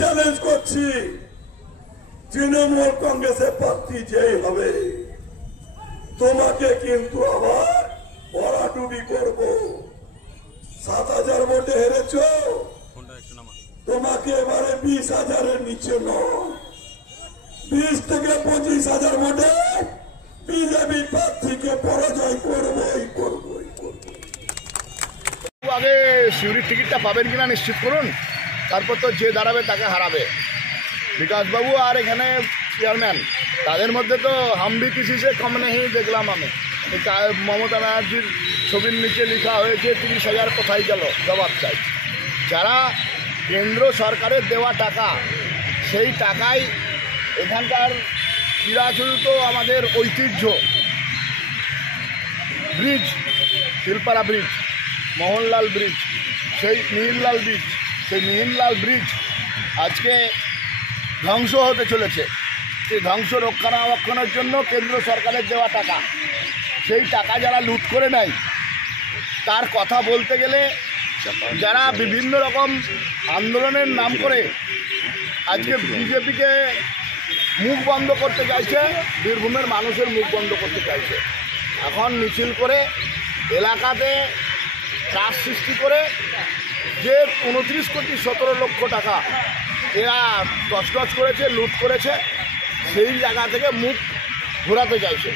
Challenge করছি, তৃণমূল কংগ্রেসের প্রার্থী যেই হবে তোমাকে কিন্তু আবার ভরাডুবি করব। 7,000 ভোটে হেরেছ, তোমাকে এবারে 20,000-এর নিচে নয়, 20 থেকে 25,000 ভোটে বিজেপি প্রার্থীকে পরাজয় করবই করবই করব। আগে সিউড়ির টিকিটটা পাবেন কিনা নিশ্চিত করুন, তারপর তো যে দাঁড়াবে তাকে হারাবে। বিকাশবাবু আর এখানে চেয়ারম্যান, তাদের মধ্যে তো হামবি কিসি সে কম নেই দেখলাম আমি। মমতা ব্যানার্জির ছবির নিচে লেখা হয়েছে 30,000 কোথায় গেল, জবাব চাই। যারা কেন্দ্র সরকারের দেওয়া টাকা, সেই টাকায় এখানকার চিরাচরিত আমাদের ঐতিহ্য bridge, Shilpara bridge, Mohanlal bridge, সেই মিহিরলাল ব্রিজ, সেই মিহিরলাল ব্রিজ আজকে ধ্বংস হতে চলেছে। সেই ধ্বংস রক্ষণাবেক্ষণের জন্য কেন্দ্র সরকারের দেওয়া টাকা, সেই টাকা যারা লুট করে নেয় তার কথা বলতে গেলে যারা বিভিন্ন রকম আন্দোলনের নাম করে আজকে বিজেপিকে মুখ বন্ধ করতে চাইছে, বীরভূমের মানুষের মুখ বন্ধ করতে চাইছে। এখন মিছিল করে এলাকাতে ত্রাস সৃষ্টি করে যে 29,17,00,000 টাকা এরা তছনছ করেছে, লুট করেছে, সেই জায়গা থেকে মুখ ঘোরাতে চাইছে।